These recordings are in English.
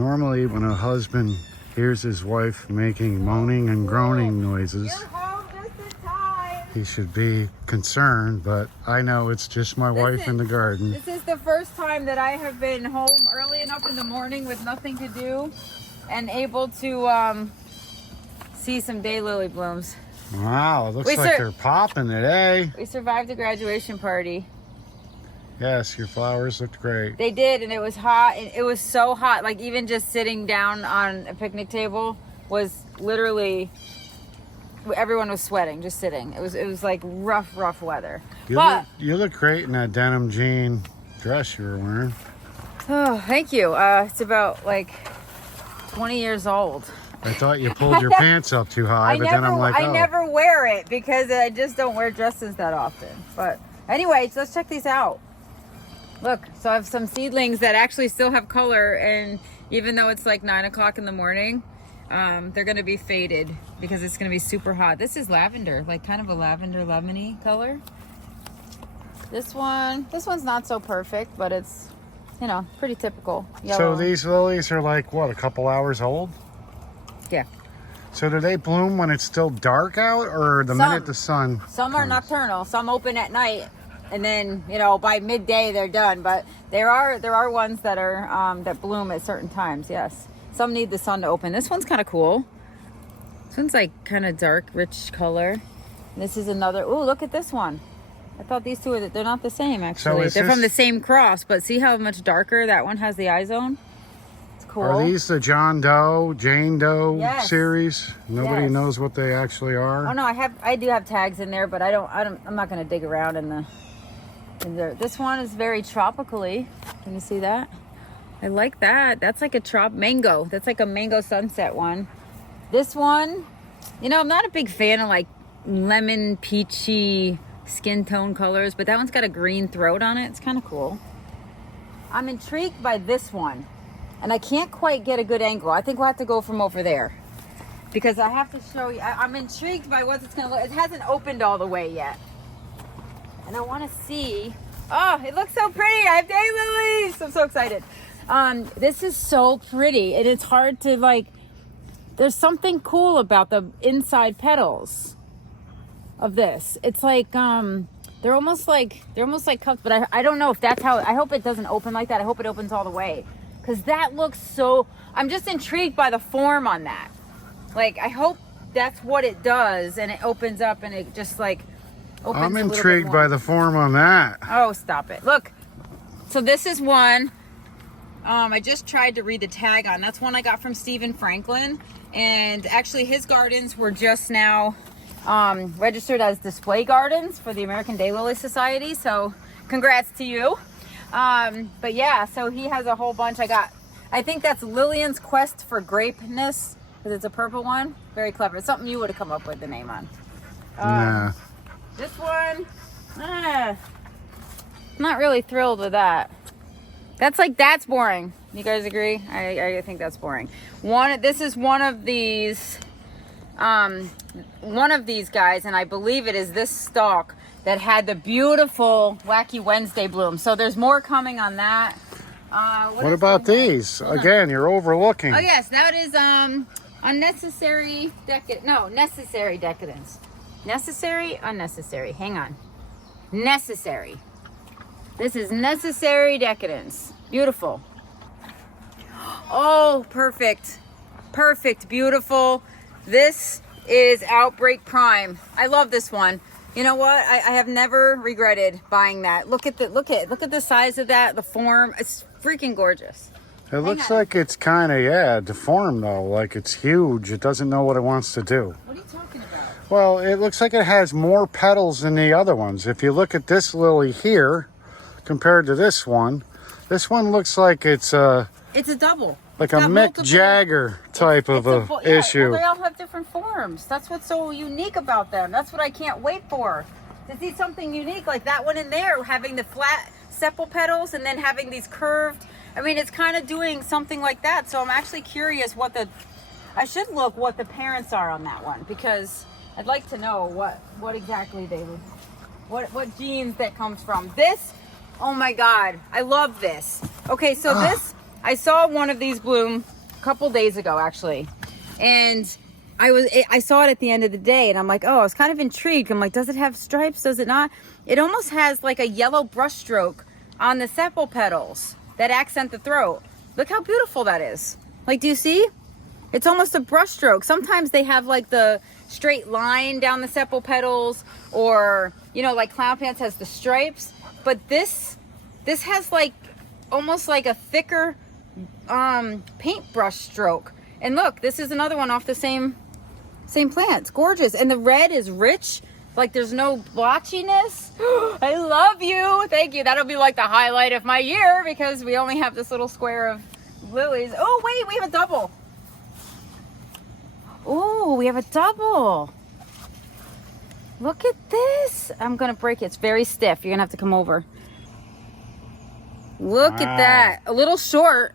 Normally, when a husband hears his wife making moaning and groaning noises, You're home just in time. he should be concerned, but I know it's just my wife in the garden. This is the first time that I have been home early enough in the morning with nothing to do and able to see some daylily blooms. Wow, it looks like they're popping today. We survived a graduation party. Yes, your flowers looked great. They did, and it was hot. And it was so hot. Like, even just sitting down on a picnic table was literally, everyone was sweating just sitting. It was like rough weather. You look great in that denim jean dress you were wearing. Oh, thank you. It's about like 20 years old. I thought you pulled your pants up too high, but then I'm like, oh. I never wear it because I just don't wear dresses that often. But anyways, let's check these out. Look, so I have some seedlings that actually still have color, and even though it's like 9 o'clock in the morning, they're gonna be faded because it's gonna be super hot. This is lavender, like kind of a lavender lemony color. This one's not so perfect, but it's, you know, pretty typical yellow. So these lilies are like, what, a couple hours old? Yeah. So do they bloom when it's still dark out, or the minute the sun Some are nocturnal, some open at night, and then, you know, by midday they're done. But there are ones that are that bloom at certain times. Yes, some need the sun to open. This one's kind of cool. This one's like kind of dark, rich color. And this is another. Oh, look at this one. I thought these two they're not the same actually. They're from the same cross, but see how much darker that one has the eye zone. It's cool. Are these the John Doe, Jane Doe series? Nobody knows what they actually are. Oh no, I do have tags in there, but I'm not going to dig around in the. This one is very tropically. Can you see that? I like that. That's like a mango. That's like a mango sunset one. This one, you know, I'm not a big fan of like lemon peachy skin tone colors, but that one's got a green throat on it. It's kind of cool. I'm intrigued by this one, and I can't quite get a good angle. I think we'll have to go from over there because I have to show you. I'm intrigued by what it's going to look. It hasn't opened all the way yet. And I want to see. Oh, it looks so pretty. I have daylilies. I'm so excited. This is so pretty, and it's hard to like. There's something cool about the inside petals of this. It's like they're almost like cups, but I don't know if that's how. I hope it doesn't open like that. I hope it opens all the way, because that looks so. I'm just intrigued by the form on that. Like, I hope that's what it does, and it opens up, and it just like. I'm intrigued by the form on that. Oh, stop it. Look. So this is one I just tried to read the tag on. That's one I got from Stephen Franklin. And actually his gardens were just now registered as display gardens for the American Daylily Society. So congrats to you. But yeah, so he has a whole bunch. I think that's Lillian's Quest for Grapeness, because it's a purple one. Very clever. It's something you would have come up with the name on. Nah. This one, not really thrilled with that. That's boring. You guys agree? I think that's boring. This is one of these guys, and I believe it is this stalk that had the beautiful Wacky Wednesday bloom. So there's more coming on that. What about these? Again, you're overlooking. Oh yes, that is necessary decadence. Necessary, unnecessary. Hang on. Necessary. This is necessary decadence. Beautiful. Oh, perfect. Perfect. Beautiful. This is Outbreak Prime. I love this one. You know what? I have never regretted buying that. Look at the size of that, the form. It's freaking gorgeous. It looks like it's kind of, deformed though. Like it's huge. It doesn't know what it wants to do. What are you talking about? Well, it looks like it has more petals than the other ones. If you look at this lily here, compared to this one looks like it's a double. Like a Mick Jagger type of issue. Well, they all have different forms. That's what's so unique about them. That's what I can't wait for. To see something unique like that one in there, having the flat sepal petals and then having these curved. I mean, it's kind of doing something like that. So I'm actually curious what the parents are on that one, because I'd like to know what exactly they would, what genes that comes from. This, oh my God, I love this. Okay, so I saw one of these bloom a couple days ago, actually. And I saw it at the end of the day, and I'm like, oh, I was kind of intrigued. I'm like, does it have stripes? Does it not? It almost has like a yellow brush stroke on the sepal petals that accent the throat. Look how beautiful that is. Like, do you see? It's almost a brush stroke. Sometimes they have like the straight line down the sepal petals, or, you know, like Clown Pants has the stripes. But this has like almost like a thicker paintbrush stroke. And look, this is another one off the same plant. It's gorgeous. And the red is rich. Like, there's no blotchiness. I love you. Thank you. That'll be like the highlight of my year, because we only have this little square of lilies. Oh, wait, we have a double. Oh, we have a double. Look at this. I'm going to break it. It's very stiff. You're going to have to come over. Look at that. A little short.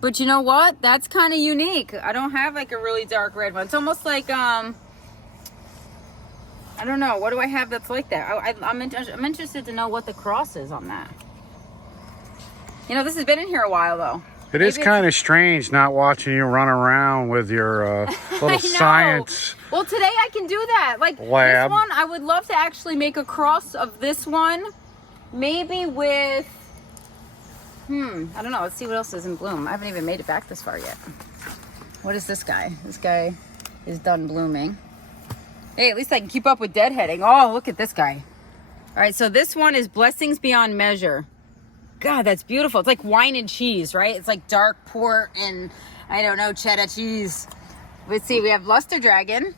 But you know what? That's kind of unique. I don't have like a really dark red one. It's almost like, I don't know. What do I have that's like that? I'm interested to know what the cross is on that. You know, this has been in here a while, though. It is kind of strange not watching you run around with your little science. Well, today I can do that. Like lab. This one, I would love to actually make a cross of this one. Maybe with, I don't know. Let's see what else is in bloom. I haven't even made it back this far yet. What is this guy? This guy is done blooming. Hey, at least I can keep up with deadheading. Oh, look at this guy. All right, so this one is Blessings Beyond Measure. God, that's beautiful. It's like wine and cheese, right? It's like dark port and, I don't know, cheddar cheese. Let's see, we have Luster Dragon.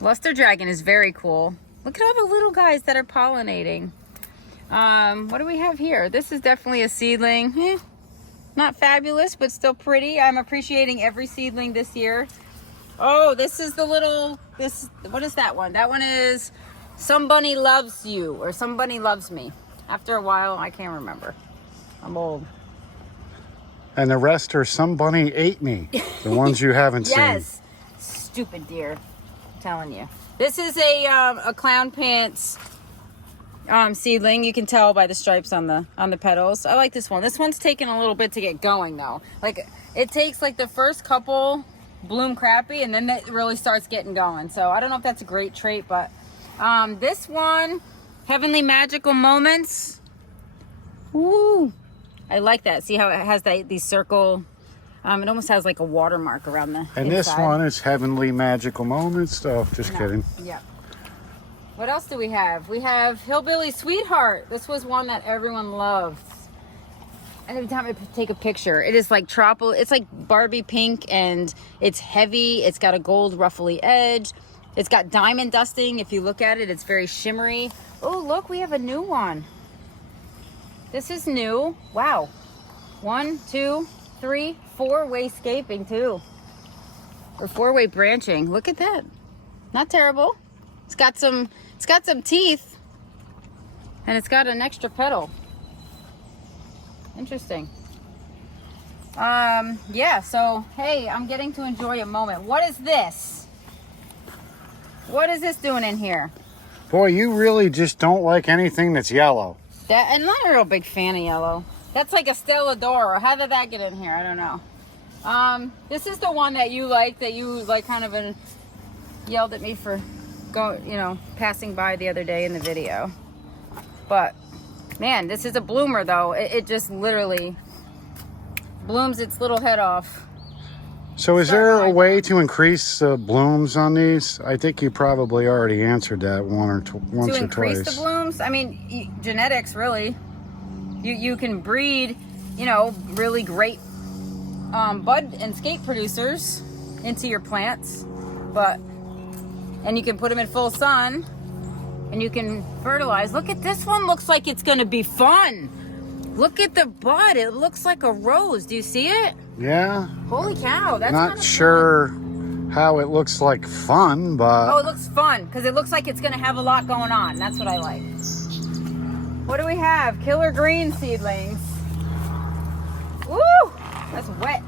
Luster Dragon is very cool. Look at all the little guys that are pollinating. What do we have here? This is definitely a seedling. Not fabulous, but still pretty. I'm appreciating every seedling this year. Oh, this is the little, what is that one? That one is Somebody Loves You, or Somebody Loves Me. After a while, I can't remember. I'm old. And the rest are Some Bunny Ate Me. The ones you haven't seen. Yes. Stupid deer. I'm telling you. This is a Clown Pants seedling. You can tell by the stripes on the petals. I like this one. This one's taking a little bit to get going, though. Like, it takes like the first couple bloom crappy, and then it really starts getting going. So I don't know if that's a great trait, but this one, Heavenly Magical Moments. Ooh, I like that. See how it has these circle, it almost has like a watermark around the And inside. this one is Heavenly Magical Moments. Oh, just kidding. Yeah. What else do we have? We have Hillbilly Sweetheart. This was one that everyone loves. And every time I take a picture, it is like tropical. It's like Barbie pink, and it's heavy. It's got a gold ruffly edge. It's got diamond dusting. If you look at it, it's very shimmery. Oh, look, we have a new one. This is new. Wow. 1, 2, 3, 4-way scaping too. Or 4-way branching. Look at that. Not terrible. It's got some teeth, and it's got an extra petal. Interesting. Yeah, so hey, I'm getting to enjoy a moment. What is this? What is this doing in here? Boy, you really just don't like anything that's yellow. I'm not a real big fan of yellow. That's like a Stella d'Oro. How did that get in here? I don't know. This is the one that you like kind of yelled at me for passing by the other day in the video. But man, this is a bloomer though. It just literally blooms its little head off. So is there a way to increase blooms on these? I think you probably already answered that once or twice. To increase the blooms? I mean, genetics, really. You can breed, really great bud and scape producers into your plants, and you can put them in full sun, and you can fertilize. Look at this one. Looks like it's going to be fun. Look at the bud. It looks like a rose. Do you see it? Yeah. Holy cow. That's not sure how it looks like fun, but... Oh, it looks fun because it looks like it's going to have a lot going on. That's what I like. What do we have? Killer green seedlings. Woo! That's wet.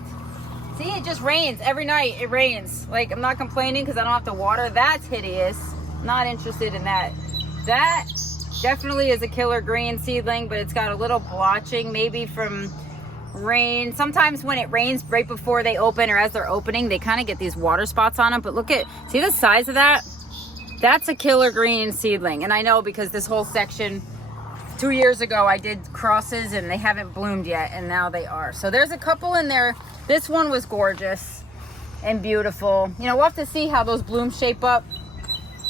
See, it just rains. Every night it rains. Like, I'm not complaining because I don't have to water. That's hideous. Not interested in that. That definitely is a killer green seedling, but it's got a little blotching, maybe from rain. Sometimes when it rains right before they open or as they're opening, they kind of get these water spots on them. But look at, see the size of that? That's a killer green seedling. And I know because this whole section, 2 years ago, I did crosses and they haven't bloomed yet, and now they are. So there's a couple in there. This one was gorgeous and beautiful. You know, we'll have to see how those blooms shape up.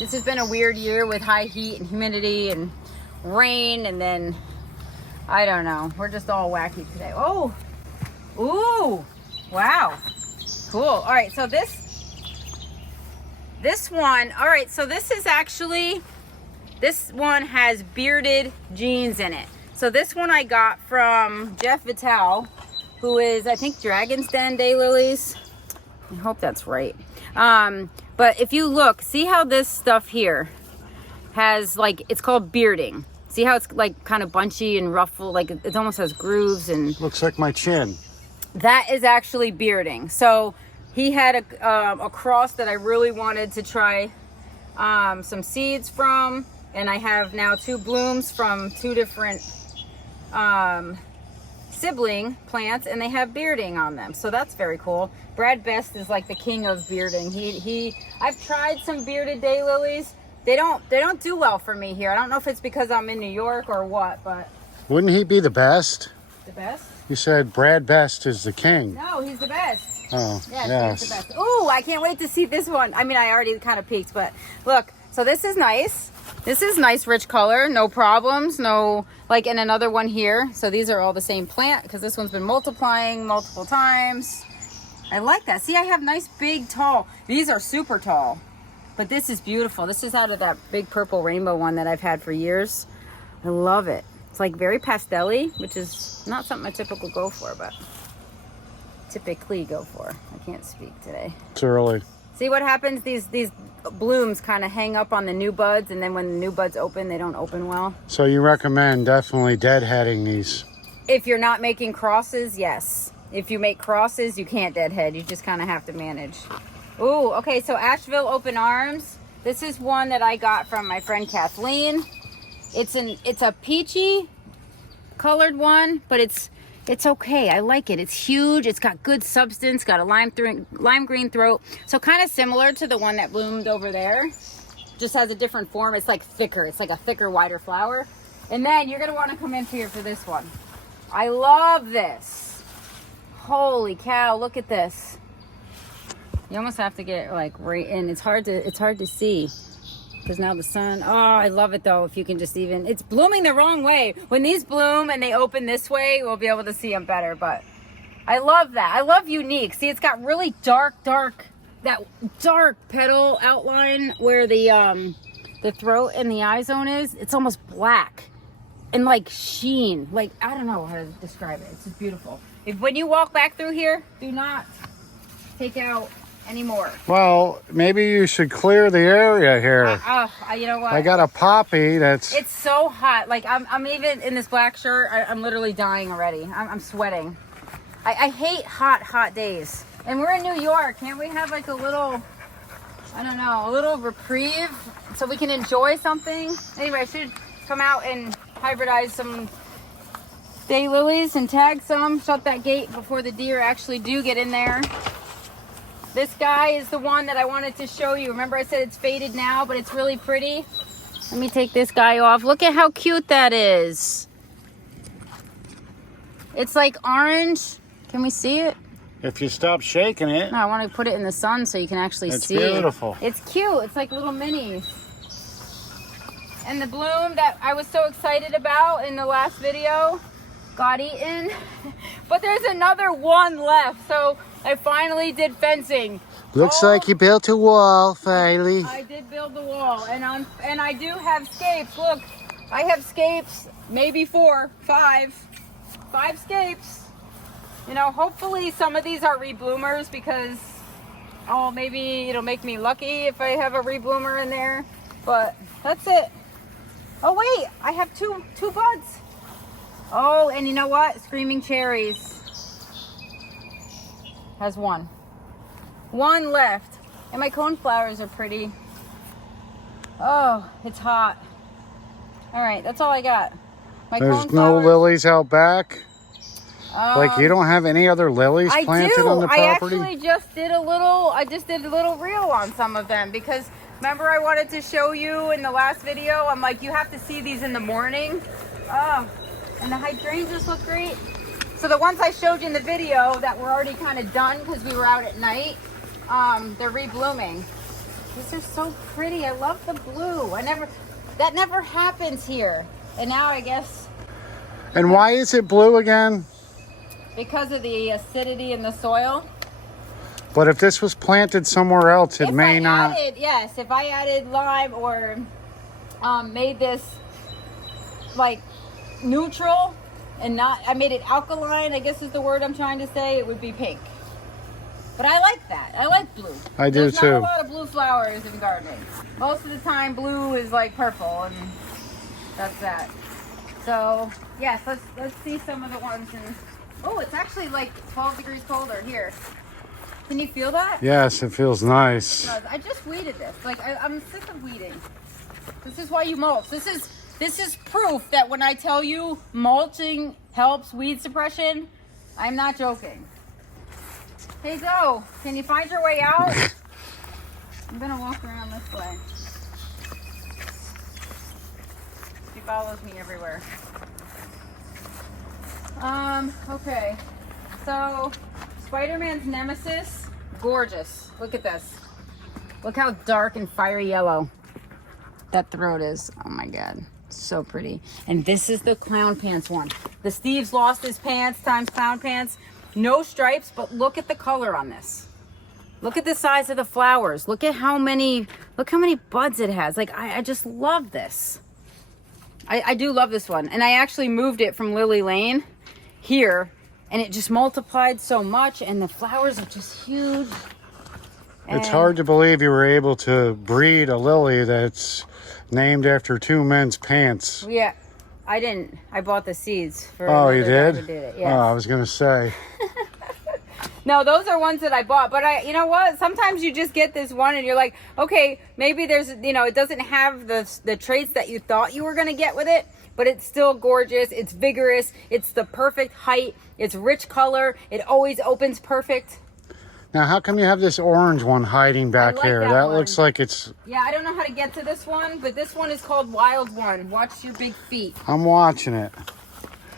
This has been a weird year with high heat and humidity and rain, and then I don't know. We're just all wacky today. Oh, ooh, wow, cool. All right, so this one. All right, so this is actually, this one has bearded jeans in it. So this one I got from Jeff Vitale, who is, I think, Dragon's Den Daylilies. I hope that's right. But if you look, see how this stuff here has, like, it's called bearding. See how it's like kind of bunchy and ruffled, like it almost has grooves and... Looks like my chin. That is actually bearding. So he had a cross that I really wanted to try some seeds from. And I have now 2 blooms from 2 different sibling plants, and they have bearding on them, so that's very cool. Brad Best is like the king of bearding. I've tried some bearded daylilies. They don't do well for me here. I don't know if it's because I'm in New York or what, but wouldn't he be the best? The best? You said Brad Best is the king. No, he's the best. Oh, yes. He's the best. Ooh, I can't wait to see this one. I mean, I already kind of peeked, but look. So this is nice. This is nice, rich color, no problems, no, like, and another one here. So these are all the same plant because this one's been multiplying multiple times. I like that. See, I have nice, big, tall. These are super tall, but this is beautiful. This is out of that big purple rainbow one that I've had for years. I love it. It's like very pastel-y, which is not something I typically go for, but typically go for. I can't speak today. It's early. See what happens? These blooms kind of hang up on the new buds, and then when the new buds open, they don't open well. So you recommend definitely deadheading these? If you're not making crosses, yes. If you make crosses, you can't deadhead. You just kind of have to manage. Ooh, okay, so Asheville Open Arms. This is one that I got from my friend Kathleen. It's a peachy colored one, but it's okay. I like it. It's huge. It's got good substance. Got a lime green throat. So kind of similar to the one that bloomed over there. Just has a different form. It's like thicker. It's like a thicker, wider flower. And then you're going to want to come in here for this one. I love this. Holy cow. Look at this. You almost have to get like right in. It's hard to see. Because now the sun, oh, I love it though. If you can just even, it's blooming the wrong way. When these bloom and they open this way, we'll be able to see them better. But I love that. I love unique. See, it's got really dark, that dark petal outline where the throat and the eye zone is. It's almost black and like sheen. Like, I don't know how to describe it. It's just beautiful. When you walk back through here, do not take out anymore. Well, maybe you should clear the area here. You know what? I got a poppy that's... It's so hot. Like, I'm even in this black shirt. I'm literally dying already. I'm sweating. I hate hot days. And we're in New York. Can't we have like a little, I don't know, a little reprieve so we can enjoy something? Anyway, I should come out and hybridize some daylilies and tag some. Shut that gate before the deer actually do get in there. This guy is the one that I wanted to show you. Remember I said it's faded now, but it's really pretty. Let me take this guy off. Look at how cute that is. It's like orange. Can we see it? If you stop shaking it. No, I want to put it in the sun so you can actually see. It's beautiful. It's cute. It's like little minis. And the bloom that I was so excited about in the last video got eaten. But there's another one left. So I finally did fencing. Looks like you built a wall, finally. I did build the wall, and I do have scapes. Look, I have scapes, maybe 4, 5 scapes. You know, hopefully some of these are rebloomers because, oh, maybe it'll make me lucky if I have a rebloomer in there. But that's it. Oh wait, I have two buds. Oh, and you know what? Screaming Cherries has one left, and my coneflowers are pretty. Oh, it's hot. All right, that's all I got. There's no lilies out back. Like you don't have any other lilies planted on the property? I just did a little reel on some of them because remember I wanted to show you in the last video. I'm like, you have to see these in the morning. Oh, and the hydrangeas look great. So the ones I showed you in the video that were already kind of done because we were out at night, they're reblooming. These are so pretty. I love the blue. That never happens here. And now I guess. And why is it blue again? Because of the acidity in the soil. But if this was planted somewhere else, it may not. Yes, if I added lime or made this like neutral and I made it alkaline, I guess is the word I'm trying to say, it would be pink. But I like that. I like blue. I do too. There's not a lot of blue flowers in gardening. Most of the time blue is like purple and that's that. So yes, let's see some of the ones in. Oh, it's actually like 12 degrees colder here. Can you feel that? Yes, it feels nice. I just weeded this. Like I'm sick of weeding. This is why you mulch. This is proof that when I tell you mulching helps weed suppression, I'm not joking. Hey Zoe, can you find your way out? I'm gonna walk around this way. She follows me everywhere. Okay. So, Spider-Man's nemesis, gorgeous. Look at this. Look how dark and fiery yellow that throat is. Oh my God, so pretty. And this is the clown pants one. The Steve's lost his pants times clown pants. No stripes, but look at the color on this. Look at the size of the flowers. Look how many buds it has. Like, I just love this. I do love this one. And I actually moved it from Lily Lane here, and it just multiplied so much, and the flowers are just huge. It's hard to believe you were able to breed a lily that's named after two men's pants. Yeah, I didn't. I bought the seeds for. Oh, you did? Guy who did it. Yes. Oh, I was gonna say. No, those are ones that I bought. But you know what? Sometimes you just get this one and you're like, okay, maybe there's, it doesn't have the traits that you thought you were going to get with it, but it's still gorgeous. It's vigorous. It's the perfect height. It's rich color. It always opens perfect. Now, how come you have this orange one hiding back here? That looks like it's... Yeah, I don't know how to get to this one, but this one is called Wild One. Watch your big feet. I'm watching it.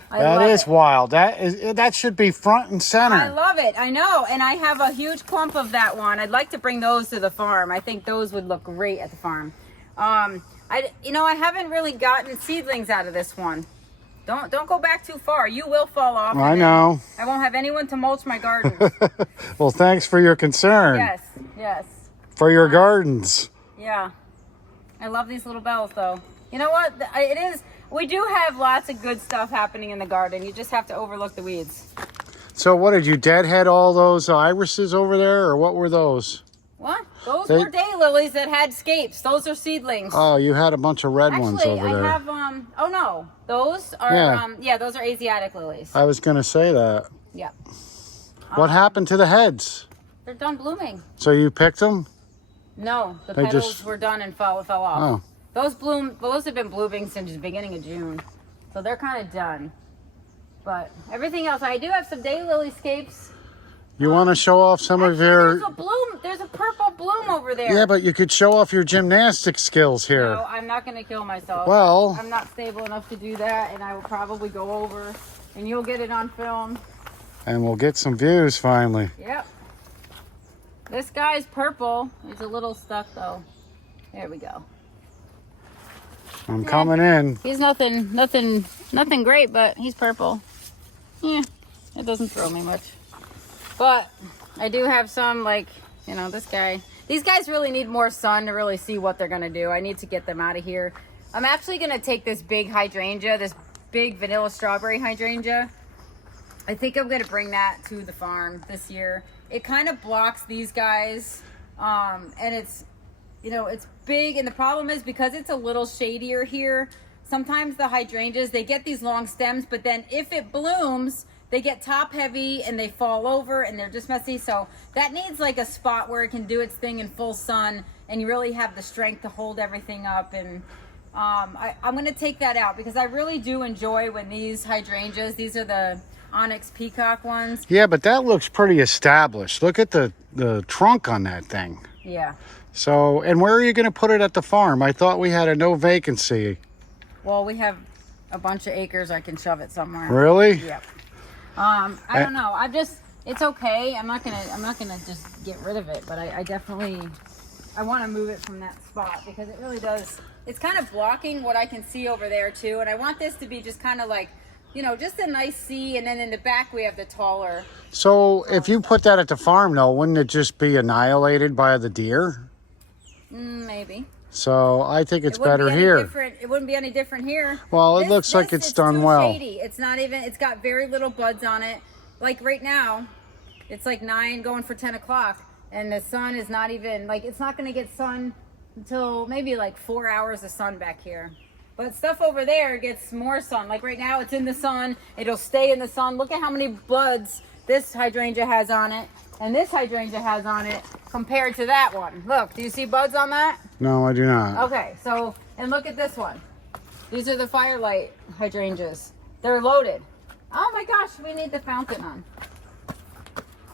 That is wild. That should be front and center. I love it. I know. And I have a huge clump of that one. I'd like to bring those to the farm. I think those would look great at the farm. I haven't really gotten seedlings out of this one. Don't go back too far. You will fall off. I know. I won't have anyone to mulch my garden. Well, thanks for your concern. Yes. For your gardens. Yeah. I love these little bells, though. You know what? It is... We do have lots of good stuff happening in the garden. You just have to overlook the weeds. So what, did you deadhead all those irises over there, or what were those? What? Those were daylilies that had scapes. Those are seedlings. Oh, you had a bunch of red ones over there. Actually, I have, oh no. Those are, those are Asiatic lilies. I was going to say that. Yeah. What happened to the heads? They're done blooming. So you picked them? No, the petals were done and fell off. Oh. Those have been blooming since the beginning of June. So they're kind of done. But everything else, I do have some daylily scapes. You want to show off some of your... There's a purple bloom over there. Yeah, but you could show off your gymnastic skills here. No, I'm not going to kill myself. Well... I'm not stable enough to do that, and I will probably go over, and you'll get it on film. And we'll get some views finally. Yep. This guy's purple. He's a little stuck, though. There we go. I'm coming in. He's nothing great, but he's purple. Yeah, it doesn't throw me much. But I do have some, like, this guy. These guys really need more sun to really see what they're going to do. I need to get them out of here. I'm actually going to take this big hydrangea, this big vanilla strawberry hydrangea. I think I'm going to bring that to the farm this year. It kind of blocks these guys, and it's big, and the problem is because it's a little shadier here, sometimes the hydrangeas, they get these long stems, but then if it blooms, they get top heavy and they fall over and they're just messy. So that needs like a spot where it can do its thing in full sun and you really have the strength to hold everything up. And I'm going to take that out because I really do enjoy when these hydrangeas, these are the onyx peacock ones. Yeah, but that looks pretty established. Look at the trunk on that thing. Yeah. So, and where are you going to put it at the farm? I thought we had a no vacancy. Well, we have a bunch of acres. I can shove it somewhere. Really? Yep. I don't know. It's okay. I'm not gonna just get rid of it, but I definitely, I want to move it from that spot because it really does. It's kind of blocking what I can see over there too, and I want this to be just kind of like, you know, just a nice sea, and then in the back we have the taller. So if you put that at the farm, though, wouldn't it just be annihilated by the deer? Maybe. So I think it's better here. It wouldn't be any different here. Well, it looks like it's done well. Shady. It's not even. It's got very little buds on it. Like right now, it's like 9 going for 10 o'clock, and the sun is not even like it's not going to get sun until maybe like 4 hours of sun back here. But stuff over there gets more sun. Like right now, it's in the sun. It'll stay in the sun. Look at how many buds this hydrangea has on it, and this hydrangea has on it compared to that one. Look, do you see buds on that? No, I do not. Okay, so, and look at this one. These are the firelight hydrangeas. They're loaded. Oh my gosh, we need the fountain on.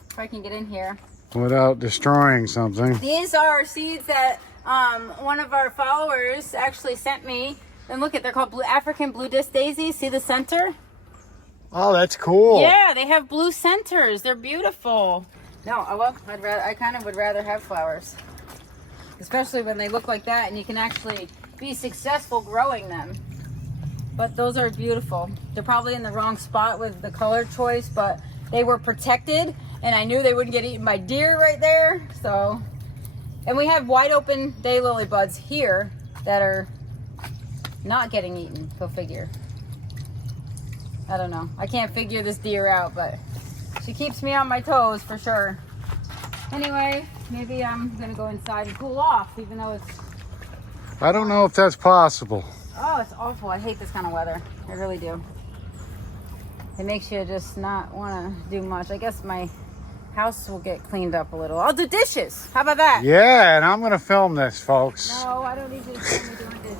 If I can get in here. Without destroying something. These are seeds that one of our followers actually sent me. And look at, they're called African blue disc daisies. See the center? Oh, that's cool. Yeah, they have blue centers. They're beautiful. No, well, I kind of would rather have flowers. Especially when they look like that and you can actually be successful growing them. But those are beautiful. They're probably in the wrong spot with the color choice, but they were protected and I knew they wouldn't get eaten by deer right there. So, and we have wide open daylily buds here that are not getting eaten. Go figure. I don't know. I can't figure this deer out, but she keeps me on my toes for sure. Anyway, maybe I'm gonna go inside and cool off, even though it's... I don't know if that's possible. Oh, it's awful. I hate this kind of weather. I really do. It makes you just not want to do much. I guess my house will get cleaned up a little. I'll do dishes. How about that? Yeah, and I'm going to film this, folks. No, I don't need you to film me doing dishes.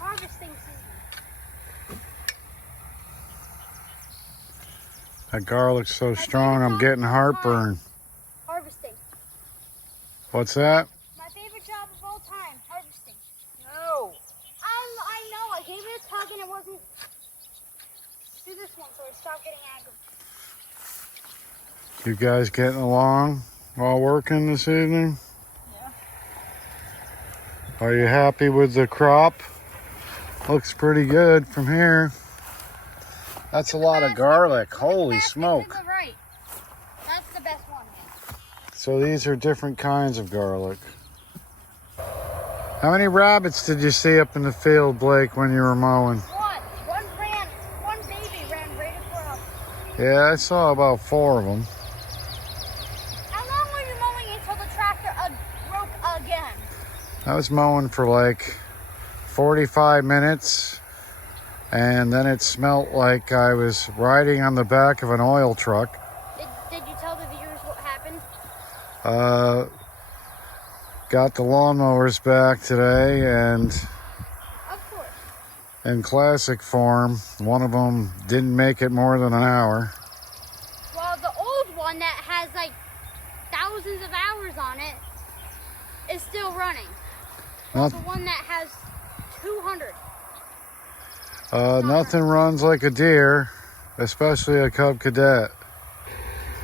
Harvesting season. That garlic's so strong, I'm getting heartburn. Harvesting. What's that? My favorite job of all time, harvesting. No. I know, I gave it a tug and it wasn't... Do this one so I stop getting angry. You guys getting along while working this evening? Yeah. Are you happy with the crop? Looks pretty good from here. That's a lot of garlic. Holy smoke. To the right. That's the best one. So these are different kinds of garlic. How many rabbits did you see up in the field, Blake, when you were mowing? One baby ran right across. Yeah, I saw about 4 of them. How long were you mowing until the tractor broke again? I was mowing for like 45 minutes, and then it smelt like I was riding on the back of an oil truck. Did you tell the viewers what happened? Got the lawnmowers back today, and Of course. in classic form, one of them didn't make it more than an hour. Well, the old one that has like thousands of hours on it is still running. Well, the one that has 200. Nothing runs like a deer, especially a Cub Cadet.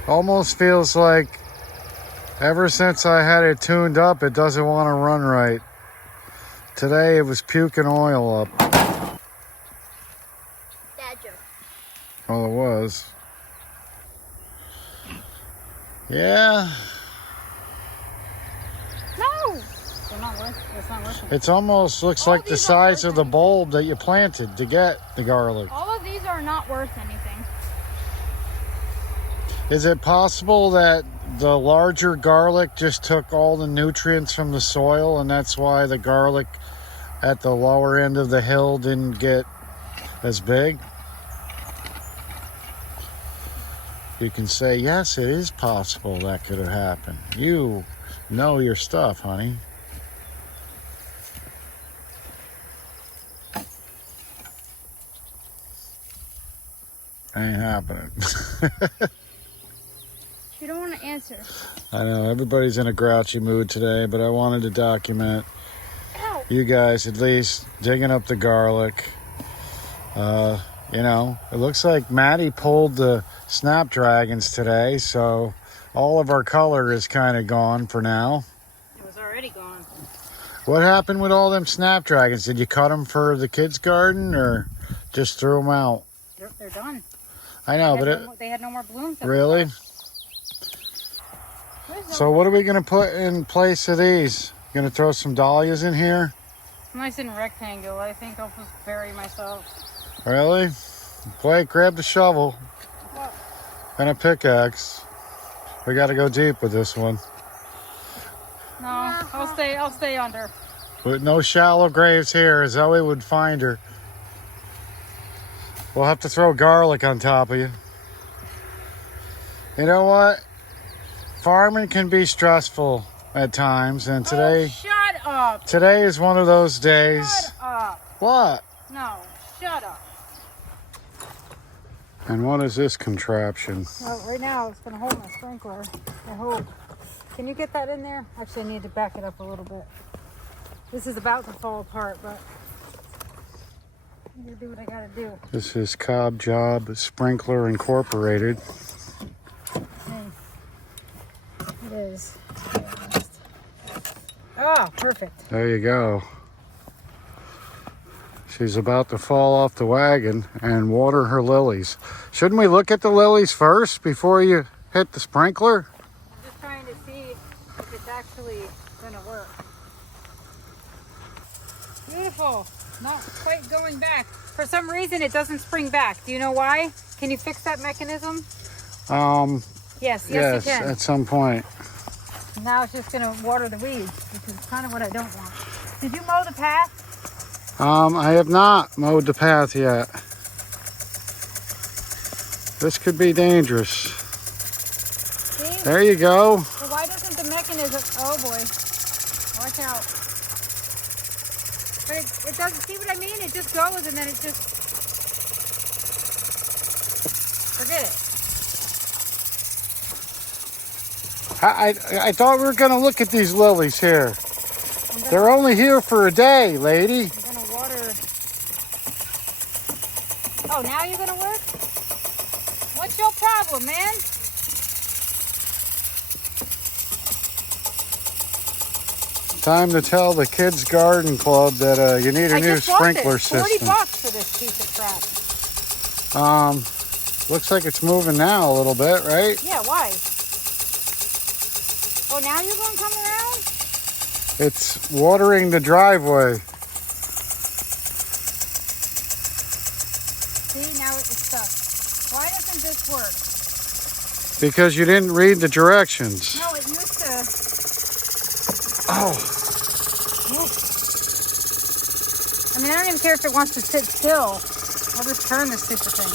Almost feels like ever since I had it tuned up, it doesn't want to run right. Today it was puking oil up. Dad joke. Well, it was. Yeah. No! It's not working. It almost looks like the size of the bulb that you planted to get the garlic. All of these are not worth anything. Is it possible that the larger garlic just took all the nutrients from the soil, and that's why the garlic at the lower end of the hill didn't get as big? You can say, yes, it is possible that could have happened. You know your stuff, honey. Ain't happening. You don't want to answer. I know, everybody's in a grouchy mood today, but I wanted to document you guys at least digging up the garlic. You know, it looks like Maddie pulled the snapdragons today, so all of our color is kind of gone for now. It was already gone. What happened with all them snapdragons? Did you cut them for the kids' garden or just threw them out? They're done. I know, but they had no more blooms. Really? So what are we going to put in place of these? Going to throw some dahlias in here? Nice and rectangle. I think I'll just bury myself. Really? Blake, grab the shovel. What? And a pickaxe. We got to go deep with this one. No, I'll stay under. With no shallow graves here, Zoe would find her. We'll have to throw garlic on top of you. You know what? Farming can be stressful at times, and today... Oh, shut up! Today is one of those days. Shut up! What? No, shut up. And what is this contraption? Well, right now it's going to hold my sprinkler, I hope. Can you get that in there? Actually, I need to back it up a little bit. This is about to fall apart, but I'm going to do what I got to do. This is Cobb Job Sprinkler Incorporated. It is. Oh, perfect. There you go. She's about to fall off the wagon and water her lilies. Shouldn't we look at the lilies first before you hit the sprinkler? I'm just trying to see if it's actually going to work. Beautiful. Not quite going back. For some reason, it doesn't spring back. Do you know why? Can you fix that mechanism? Yes, you can. At some point. Now it's just going to water the weeds, which is kind of what I don't want. Did you mow the path? I have not mowed the path yet. This could be dangerous. See? There you go. So why doesn't the mechanism... Oh boy. Watch out. But it doesn't... See what I mean? It just goes and then it just... Forget it. I thought we were going to look at these lilies here. They're only here for a day, lady. I'm going to water... Oh, now you're going to work? What's your problem, man? Time to tell the Kids Garden Club that you need a new sprinkler system. $40 for this piece of crap. Looks like it's moving now a little bit, right? Yeah, why? Oh, now you're going to come around? It's watering the driveway. See, now it's stuck. Why doesn't this work? Because you didn't read the directions. No, it used to. Oh. I mean, I don't even care if it wants to sit still. I'll just turn this stupid thing.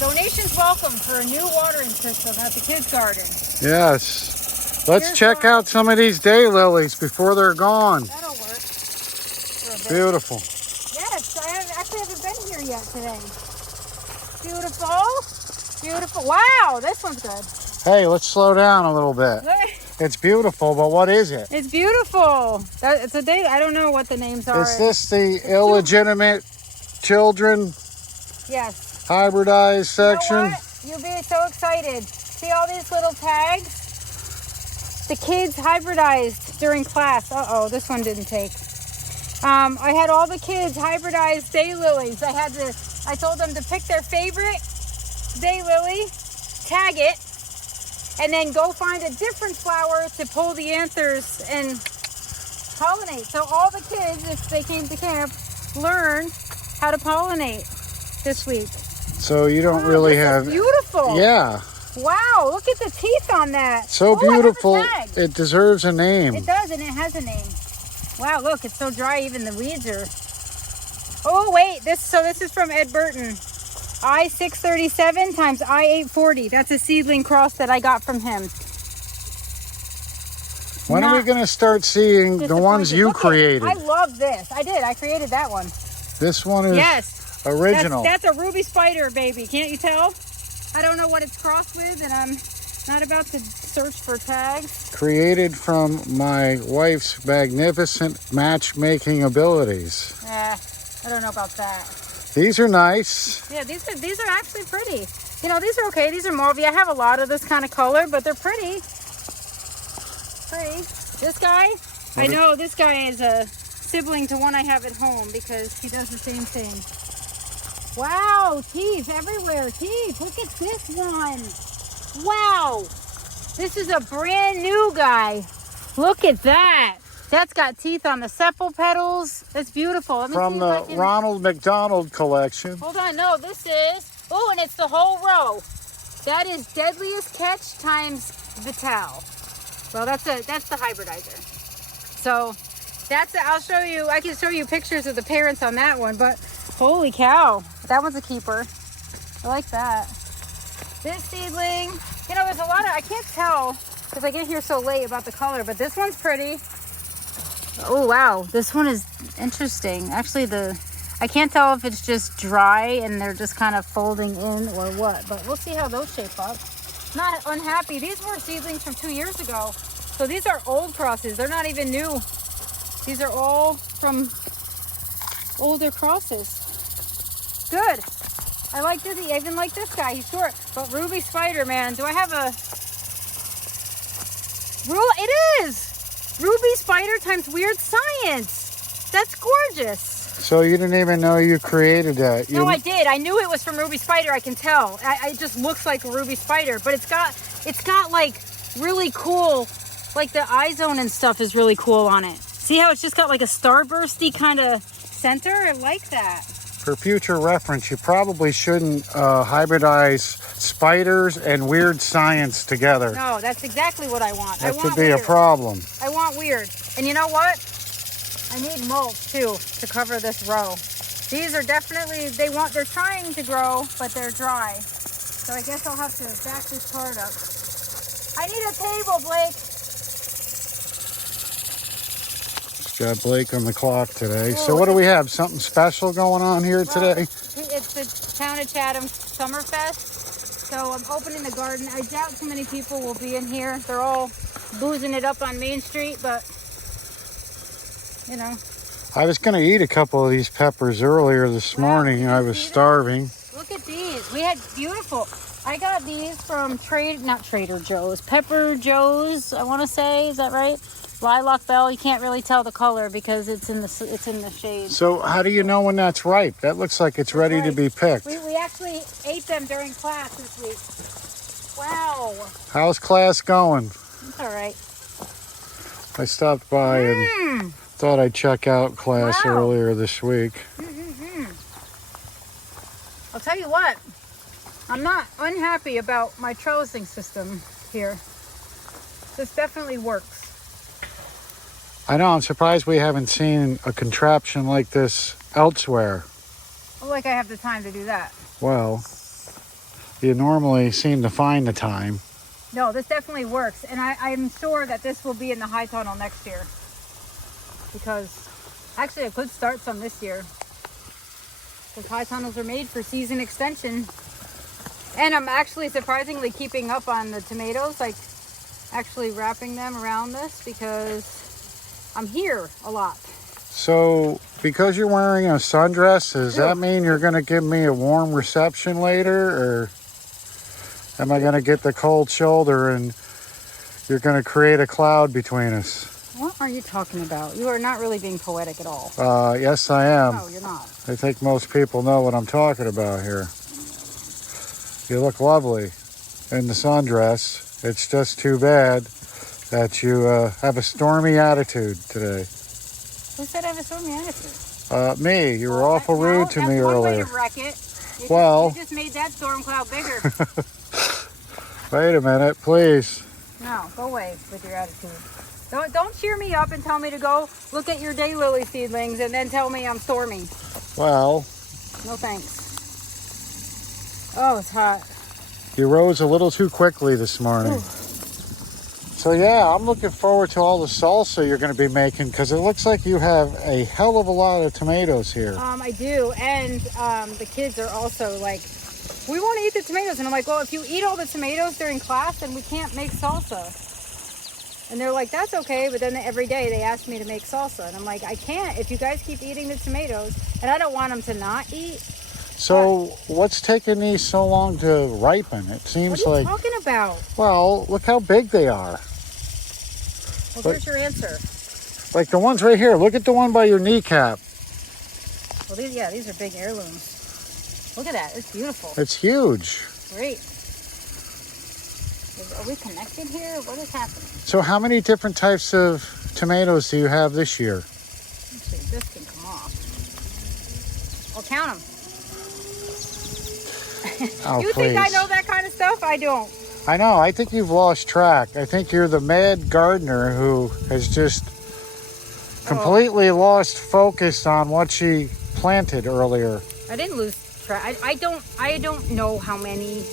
Donations welcome for a new watering system at the kids' garden. Yes. Let's check out some of these daylilies before they're gone. That'll work. For a bit. Beautiful. Yes, I actually haven't been here yet today. Beautiful. Beautiful. Wow, this one's good. Hey, let's slow down a little bit. It's beautiful, but what is it? It's beautiful. It's a day. I don't know what the names are. Is this the illegitimate children? Yes. Hybridized section? You know what? You'll be so excited. See all these little tags? The kids hybridized during class. Uh-oh, this one didn't take. I had all the kids hybridized daylilies. I told them to pick their favorite daylily, tag it, and then go find a different flower to pull the anthers and pollinate. So all the kids, if they came to camp, learned how to pollinate this week. So you don't really have... Beautiful. Yeah. Wow, look at the teeth on that. So beautiful. It deserves a name. It does, and it has a name. Wow, look, it's so dry, even the weeds are... Oh, wait, this is from Ed Burton. I-637 times I-840. That's a seedling cross that I got from him. When are we going to start seeing the ones you created? I love this. I did. I created that one. This one is... Yes. Original. That's a ruby spider, baby. Can't you tell? I don't know what it's crossed with, and I'm not about to search for tags. Created from my wife's magnificent matchmaking abilities. I don't know about that. These are nice. Yeah, these are actually pretty. You know, these are okay. These are mauvey. I have a lot of this kind of color, but they're pretty. Pretty. This guy, I know this guy is a sibling to one I have at home because he does the same thing. Wow, teeth everywhere. Teeth. Look at this one. Wow. This is a brand new guy. Look at that. That's got teeth on the sepal petals. That's beautiful. Let me From the Ronald McDonald collection. Hold on. No, this is. Oh, and it's the whole row. That is Deadliest Catch times Vital. Well, that's the hybridizer. So that's it. I'll show you. I can show you pictures of the parents on that one, but holy cow, that one's a keeper. I like that. This seedling, you know, there's a lot of, I can't tell because I get here so late about the color, but this one's pretty. Oh wow, this one is interesting. Actually, I can't tell if it's just dry and they're just kind of folding in or what, but we'll see how those shape up. Not unhappy. These were seedlings from 2 years ago. So these are old crosses. They're not even new. These are all from older crosses. Good. I like this. I even like this guy. He's short. But Ruby Spider, man. Do I have a... It is! Ruby Spider times Weird Science. That's gorgeous. So you didn't even know you created that. No, I did. I knew it was from Ruby Spider. I can tell. It just looks like a Ruby Spider, but it's got like really cool, like the eye zone and stuff is really cool on it. See how it's just got like a starbursty kind of center? I like that. For future reference, you probably shouldn't hybridize spiders and Weird Science together. No, that's exactly what I want. That could be a problem. I want weird. And you know what? I need mulch too to cover this row. These are definitely, they're trying to grow, but they're dry. So I guess I'll have to back this card up. I need a table, Blake. Got Blake on the clock today. So what do we have? Something special going on here today? It's the Town of Chatham Summerfest. So I'm opening the garden. I doubt too many people will be in here. They're all boozing it up on Main Street, but you know. I was going to eat a couple of these peppers earlier this morning. I was starving. Look at these. We had beautiful. I got these from not Trader Joe's, Pepper Joe's, I want to say. Is that right? Lilac Bell. You can't really tell the color because it's in the shade. So how do you know when that's ripe? That looks like it's ready to be picked. We actually ate them during class this week. Wow. How's class going? It's all right. I stopped by and thought I'd check out class earlier this week. I'll tell you what, I'm not unhappy about my trellising system here. This definitely works. I know, I'm surprised we haven't seen a contraption like this elsewhere. Well, like I have the time to do that. Well, you normally seem to find the time. No, this definitely works. And I'm sure that this will be in the high tunnel next year. Because actually I could start some this year. Because high tunnels are made for season extension. And I'm actually surprisingly keeping up on the tomatoes. Like actually wrapping them around this because I'm here a lot. So, because you're wearing a sundress, does that mean you're going to give me a warm reception later? Or am I going to get the cold shoulder and you're going to create a cloud between us? What are you talking about? You are not really being poetic at all. Yes, I am. No, you're not. I think most people know what I'm talking about here. You look lovely in the sundress. It's just too bad that you have a stormy attitude today. Who said I have a stormy attitude? Me. You were awful rude to me earlier. That's one way to wreck it. You just made that storm cloud bigger. Wait a minute, please. No, go away with your attitude. Don't cheer me up and tell me to go look at your daylily seedlings and then tell me I'm stormy. Well. No thanks. Oh, it's hot. You rose a little too quickly this morning. Ooh. So yeah, I'm looking forward to all the salsa you're going to be making because it looks like you have a hell of a lot of tomatoes here. I do, and the kids are also like, we want to eat the tomatoes, and I'm like, well, if you eat all the tomatoes during class, then we can't make salsa. And they're like, that's okay, but then every day they ask me to make salsa, and I'm like, I can't if you guys keep eating the tomatoes, and I don't want them to not eat. So what's taking these so long to ripen? It seems like... What are you talking about? Well, look how big they are. Well, here's your answer. Like the ones right here. Look at the one by your kneecap. Well, these are big heirlooms. Look at that. It's beautiful. It's huge. Great. Are we connected here? What is happening? So how many different types of tomatoes do you have this year? Let's see, this can come off. I'll count them. Oh, you please. think I know that kind of stuff? I don't. I know. I think you've lost track. I think you're the mad gardener who has just completely lost focus on what she planted earlier. I didn't lose track. I don't know how many.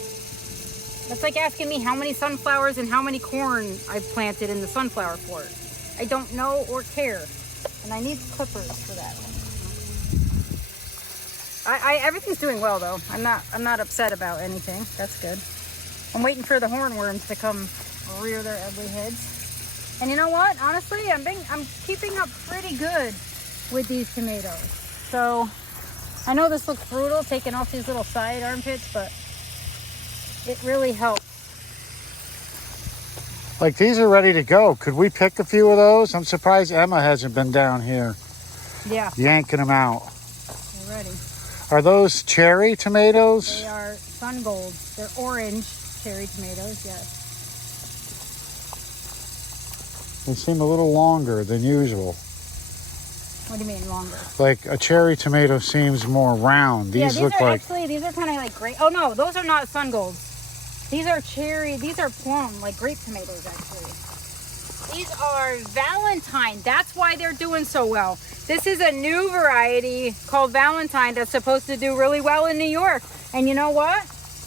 That's like asking me how many sunflowers and how many corn I planted in the sunflower fort. I don't know or care. And I need clippers for that one. Everything's doing well though. I'm not upset about anything. That's good. I'm waiting for the hornworms to come rear their ugly heads. And you know what? Honestly, I'm keeping up pretty good with these tomatoes. So I know this looks brutal, taking off these little side armpits, but it really helps. Like these are ready to go. Could we pick a few of those? I'm surprised Emma hasn't been down here. Yeah. Yanking them out. They're ready. Are those cherry tomatoes? They are sun gold. They're orange cherry tomatoes, yes. They seem a little longer than usual. What do you mean longer? Like a cherry tomato seems more round. These look like... Actually, these are kind of like grape. Oh no, those are not sun golds. These are cherry, these are plum, like grape tomatoes actually. These are Valentine. That's why they're doing so well. This is a new variety called Valentine that's supposed to do really well in New York. And you know what?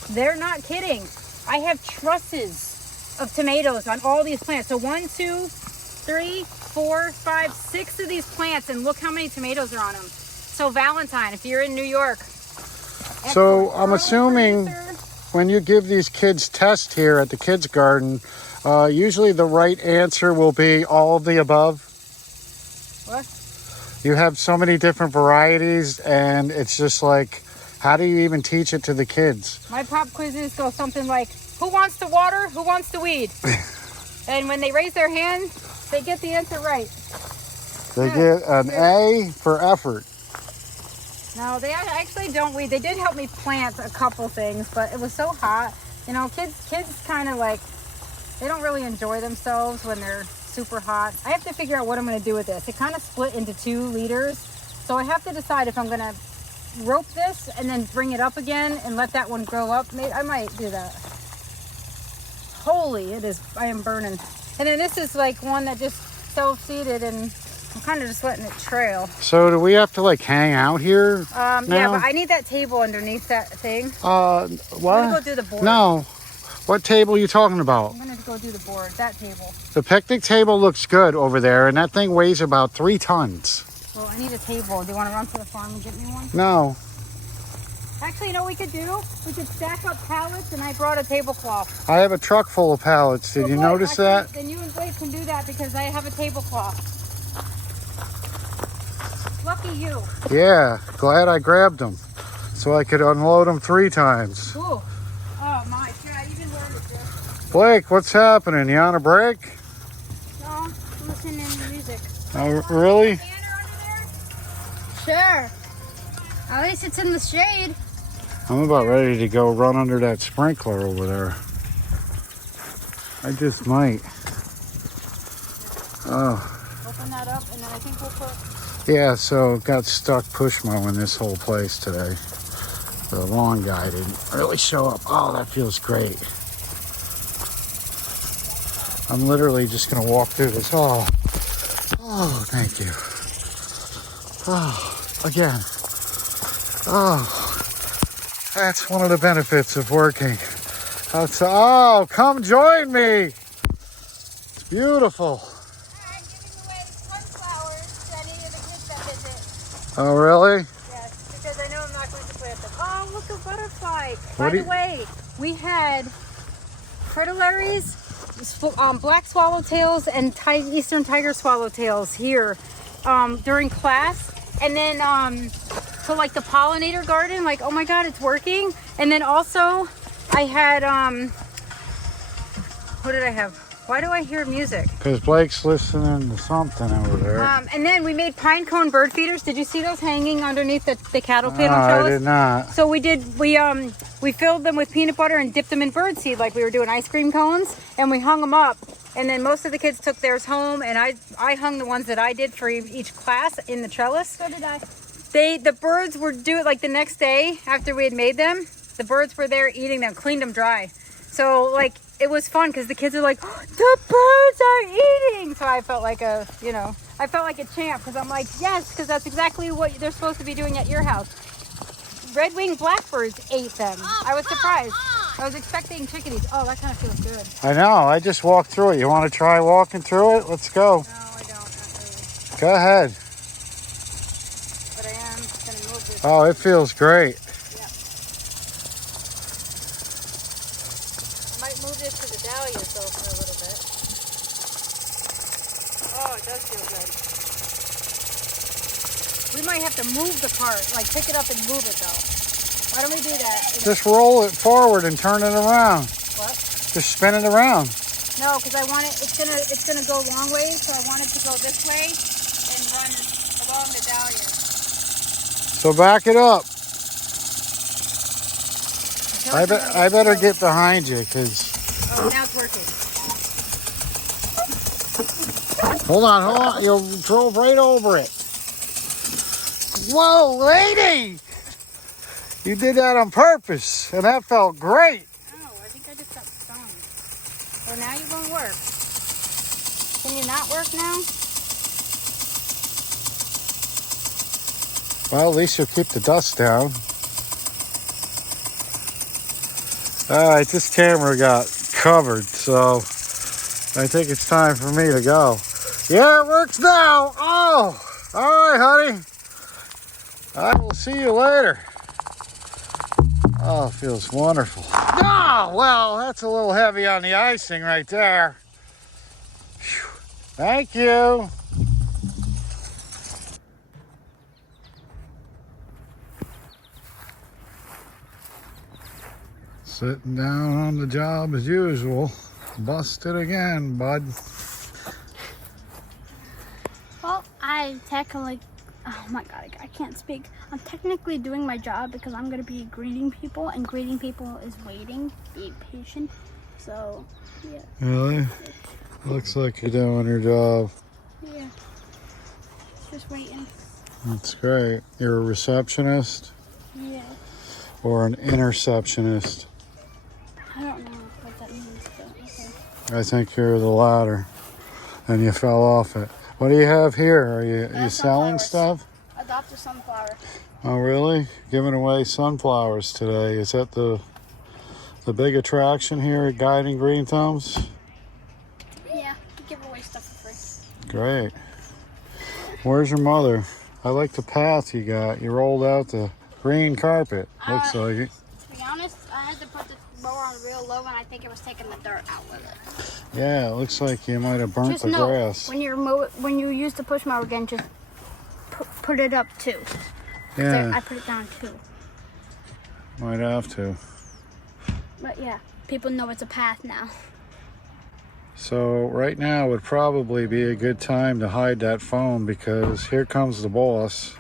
They're not kidding. I have trusses of tomatoes on all these plants. So 1, 2, 3, 4, 5, 6 of these plants, and look how many tomatoes are on them. So Valentine, if you're in New York. So I'm assuming when you give these kids tests here at the kids garden, usually the right answer will be all of the above. What? You have so many different varieties, and it's just like, how do you even teach it to the kids? My pop quizzes go something like, who wants to water, who wants to weed? And when they raise their hand, they get the answer right. They get an A for effort. No, they actually don't weed. They did help me plant a couple things, but it was so hot. You know, kids kind of like, they don't really enjoy themselves when they're super hot. I have to figure out what I'm going to do with this. It kind of split into 2 liters. So I have to decide if I'm going to rope this and then bring it up again and let that one grow up. Maybe I might do that. Holy, it is, I am burning. And then this is like one that just self-seeded, and I'm kind of just letting it trail. So do we have to like hang out here now? Yeah, but I need that table underneath that thing. What? I'm gonna go do the board. No. What table are you talking about? I'm gonna go do the board, that table. The picnic table looks good over there, and that thing weighs about 3 tons. Well, I need a table. Do you want to run to the farm and get me one? No. Actually, you know what we could do? We could stack up pallets, and I brought a tablecloth. I have a truck full of pallets. Did you notice that? Then you and Blake can do that because I have a tablecloth. Lucky you. Yeah, glad I grabbed them so I could unload them 3 times. Ooh. Oh my God, you didn't learn it, Jeff. Blake, what's happening? You on a break? No, I'm listening to music. Oh, really? Sure. At least it's in the shade. I'm about ready to go run under that sprinkler over there. I just might. Oh. Open that up, and then I think we'll put... Yeah, so got stuck push mowing this whole place today. The lawn guy didn't really show up. Oh, that feels great. I'm literally just gonna walk through this. Oh, thank you. Oh, again. Oh, that's one of the benefits of working outside. Oh, come join me. Beautiful. I'm giving away sunflowers to any of the kids that visit. Oh, really? Yes, because I know I'm not going to plant them. Oh, look, a butterfly. What By the way, we had fritillaries, black swallowtails, and eastern tiger swallowtails here during class. And then, so like the pollinator garden, like, oh my God, it's working. And then also I had, what did I have? Why do I hear music? Because Blake's listening to something over there. And then we made pine cone bird feeders. Did you see those hanging underneath the cattle panel No, trellis? I did not. So we filled them with peanut butter and dipped them in bird seed like we were doing ice cream cones, and we hung them up. And then most of the kids took theirs home, and I hung the ones that I did for each class in the trellis. So did I. The birds were due like the next day after we had made them. The birds were there eating them, cleaned them dry. So like it was fun because the kids are like, oh, the birds are eating. So I felt like a champ because I'm like, yes, because that's exactly what they're supposed to be doing at your house. Red-winged blackbirds ate them. I was surprised. I was expecting chickadees. Oh, that kind of feels good. I know. I just walked through it. You want to try walking through it? Let's go. No, I don't. Not really. Go ahead. But I am going to move this. Oh, it feels great. Yeah. I might move this to the dahlias though for a little bit. Oh, it does feel good. We might have to move the cart, like pick it up and move it though. Why don't we do that? Just roll it forward and turn it around. What? Just spin it around. No, because I want it. It's gonna go long ways, so I want it to go this way and run along the dahlias. So back it up. Until I better get behind you because. Oh, now it's working. Hold on. You drove right over it. Whoa, lady! You did that on purpose, and that felt great. Oh, I think I just got stung. So now you won't work. Can you not work now? Well, at least you'll keep the dust down. All right, this camera got covered, so I think it's time for me to go. Yeah, it works now. Oh, all right, honey. I will see you later. Oh, it feels wonderful. Oh, well, that's a little heavy on the icing right there. Whew. Thank you. Sitting down on the job as usual. Busted again, bud. Well, I technically, oh my God, I can't speak. I'm technically doing my job because I'm going to be greeting people, and greeting people is waiting, being patient. So, yeah. Really? Looks like you're doing your job. Yeah. Just waiting. That's great. You're a receptionist Yeah. or an interceptionist? I don't know what that means, but okay. I think you're the latter, and you fell off it. What do you have here? Are you selling stuff? Adopt a sunflower. Oh, really? Giving away sunflowers today. Is that the big attraction here at Guiding Green Thumbs? Yeah, we give away stuff for free. Great. Where's your mother? I like the path you got. You rolled out the green carpet. Looks like it. To be honest, I had to put the mower on real low, and I think it was taking the dirt out with it. Yeah, it looks like you might have burnt Just the know, grass. when you use the push mower again, just put it up too. Yeah, I put it down too. might have to. But yeah, people know it's a path now. So right now would probably be a good time to hide that phone because here comes the boss.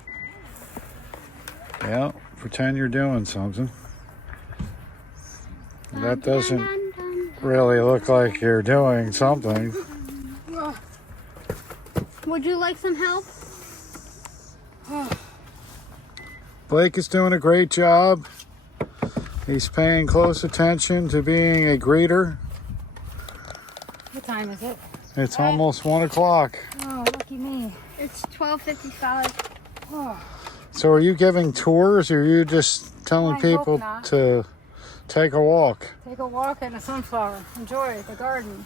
Yeah, pretend you're doing something. That doesn't really look like you're doing something. Would you like some help? Blake is doing a great job. He's paying close attention to being a greeter. What time is it? It's almost 1 o'clock. Oh, lucky me. It's 12:55. Oh, So are you giving tours or are you just telling I hope people not. to take a walk? take a walk in a sunflower. Enjoy the garden.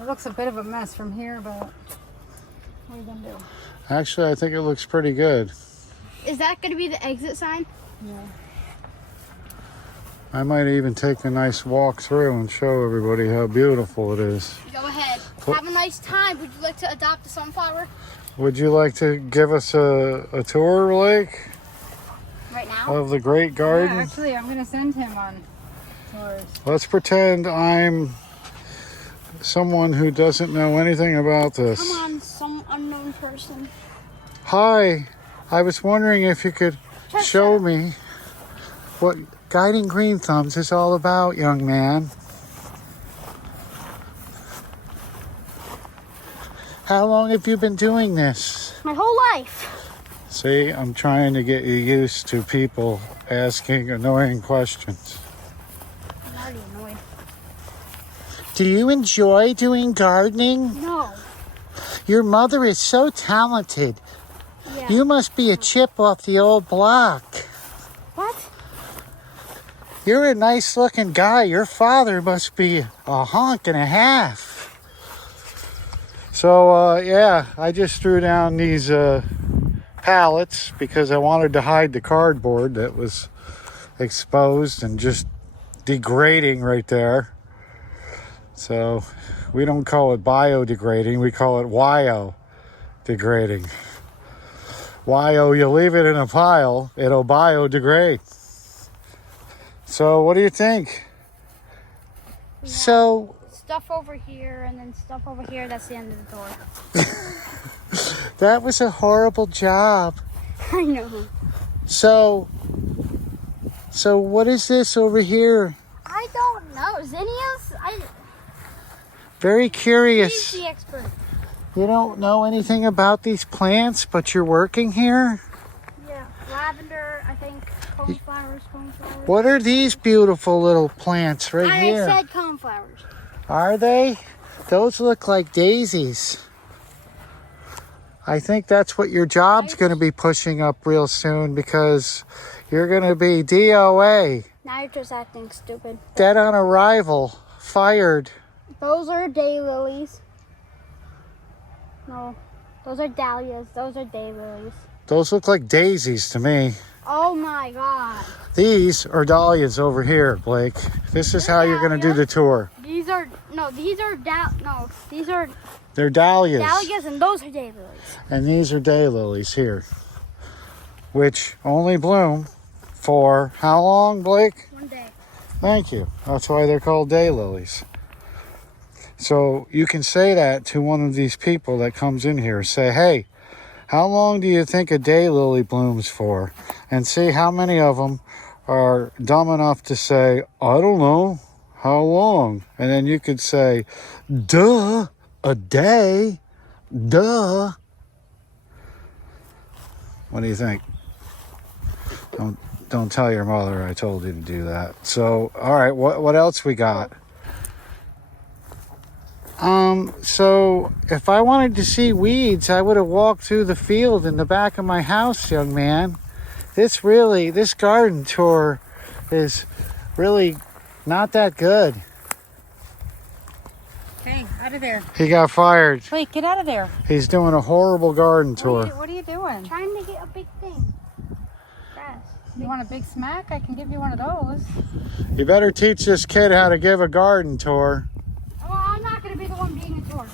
It looks a bit of a mess from here, but what are you gonna do? Actually, I think it looks pretty good. Is that going to be the exit sign? Yeah. I might even take a nice walk through and show everybody how beautiful it is. Go ahead. Have a nice time. Would you like to adopt a sunflower? Would you like to give us a tour, Blake, Right now? of the great garden? Yeah, actually, I'm gonna send him on tours. Let's pretend I'm someone who doesn't know anything about this. Come on, some unknown person. Hi, I was wondering if you could show me what guiding green thumbs is all about, young man. How long have you been doing this? My whole life. See, I'm trying to get you used to people asking annoying questions. I'm already annoyed. Do you enjoy doing gardening? No. Your mother is so talented. Yeah. You must be a chip off the old block. What? You're a nice looking guy. Your father must be a honk and a half. So, yeah, I just threw down these pallets because I wanted to hide the cardboard that was exposed and just degrading right there. So, we don't call it biodegrading, we call it wyo-degrading. Wyo, you leave it in a pile, it'll biodegrade. So, what do you think? So, Stuff over here and then stuff over here. That's the end of the door. that was a horrible job. I know. So what is this over here? I don't know. Zinnias? Very He's curious. the expert. You don't know anything about these plants, but you're working here? Yeah. Lavender, I think. Coneflowers. What are these beautiful little plants right I here? said coneflowers. Are they? Those look like daisies. I think that's what your job's going to be pushing up real soon because you're going to be DOA. Now you're just acting stupid. Dead on arrival. Fired. Those are daylilies. No. Those are dahlias. Those are daylilies. Those look like daisies to me. Oh my god. These are dahlias over here, Blake. This is how you're going to do the tour. These are They're dahlias. dahlias and those are daylilies. And these are daylilies here, which only bloom for how long, Blake? One day. Thank you. That's why they're called daylilies. So you can say that to one of these people that comes in here. Say, hey, how long do you think a daylily blooms for? And see how many of them are dumb enough to say, I don't know. How long? And then you could say, duh, a day, duh. What do you think? Don't tell your mother I told you to do that. So, all right, what else we got? So if I wanted to see weeds, I would have walked through the field in the back of my house, young man. This garden tour is really not that good. Hey, out of there. He got fired. Wait, get out of there. He's doing a horrible garden tour. What are you doing? Trying to get a big thing. Grass. You want a big smack? I can give you one of those. You better teach this kid how to give a garden tour. Well, I'm not going to be the one being a tour.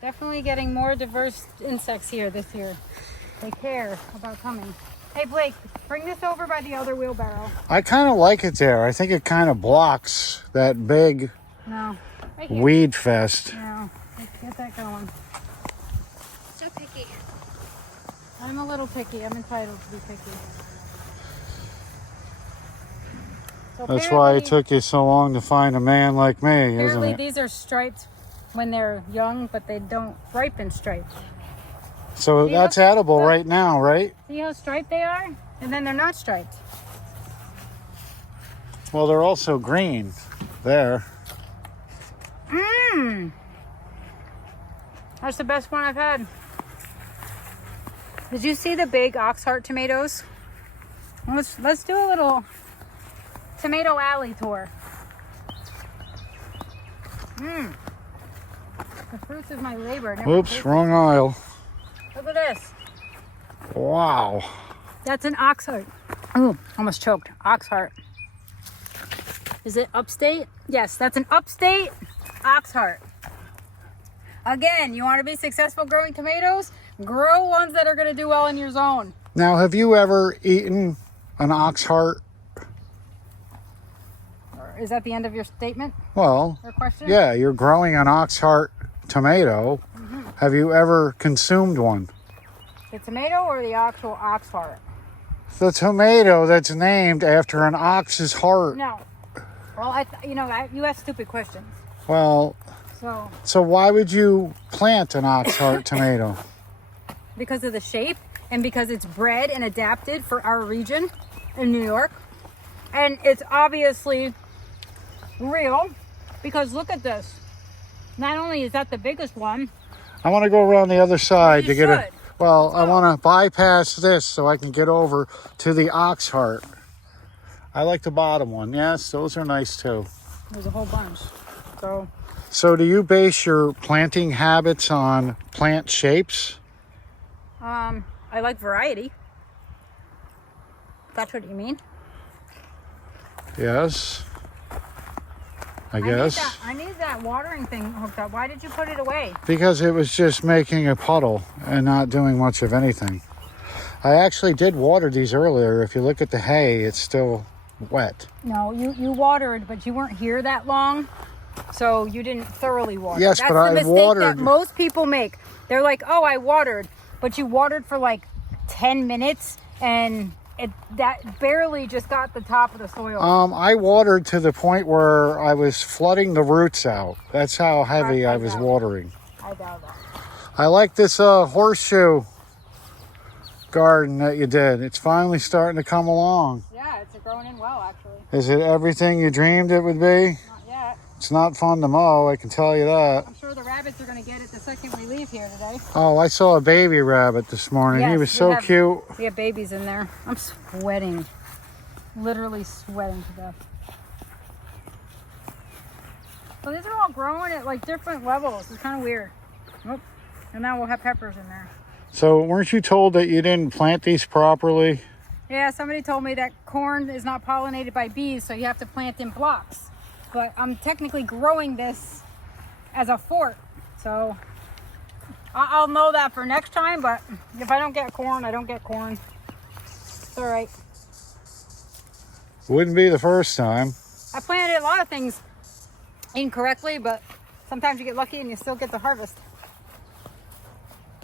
Definitely getting more diverse insects here this year. They care about coming. Hey, Blake, bring this over by the other wheelbarrow. I kind of like it there. I think it kind of blocks that big No. Right here. weed fest. No. Let's get that going. So picky. I'm a little picky. I'm entitled to be picky. So That's why it took you so long to find a man like me, isn't apparently it? these are striped when they're young, but they don't ripen striped. So See, that's look, edible look. right now, right? See how striped they are? And then they're not striped. Well, they're also green there. Mmm. That's the best one I've had. Did you see the big ox heart tomatoes? Let's do a little tomato alley tour. The fruits of my labor. Oops, wrong aisle. Look at this. Wow. That's an ox heart. Oh, almost choked. Ox heart. Is it upstate? Yes, that's an upstate ox heart. Again, you want to be successful growing tomatoes? Grow ones that are going to do well in your zone. Now, have you ever eaten an ox heart? Is that the end of your statement Well, or question? yeah, you're growing an ox heart tomato. Have you ever consumed one? The tomato or the actual ox heart? The tomato that's named after an ox's heart. No. Well, you ask stupid questions. Well, so why would you plant an ox heart tomato? Because of the shape and because it's bred and adapted for our region in New York. And it's obviously real because look at this. Not only is that the biggest one. I want to go around the other side to get it. Well, I want to bypass this so I can get over to the ox heart. I like the bottom one. Yes, those are nice too. There's a whole bunch. So do you base your planting habits on plant shapes? I like variety. That's what you mean? Yes. I guess. I need that watering thing hooked up. Why did you put it away? Because it was just making a puddle and not doing much of anything. I actually did water these earlier. If you look at the hay, it's still wet. No, you watered, but you weren't here that long, so you didn't thoroughly water. Yes, That's but the I mistake watered. that most people make. They're like, oh, I watered, but you watered for like 10 minutes, and that barely just got the top of the soil. I watered to the point where I was flooding the roots out. That's how heavy I was watering. I doubt that. I like this horseshoe garden that you did. It's finally starting to come along. Yeah, it's growing in well, actually. Is it everything you dreamed it would be? Not yet. It's not fun to mow, I can tell you that. I'm sure the rabbits are going to get it the second we leave here today. Oh, I saw a baby rabbit this morning. Yes, he was so cute. We have babies in there. I'm sweating. Literally sweating to death. So these are all growing at like different levels. It's kind of weird. Oh, and now we'll have peppers in there. So weren't you told that you didn't plant these properly? Yeah, somebody told me that corn is not pollinated by bees, so you have to plant in blocks. But I'm technically growing this as a fort, so I'll know that for next time. But if I don't get corn, I don't get corn. It's all right. Wouldn't be the first time. I planted a lot of things incorrectly, but sometimes you get lucky and you still get the harvest.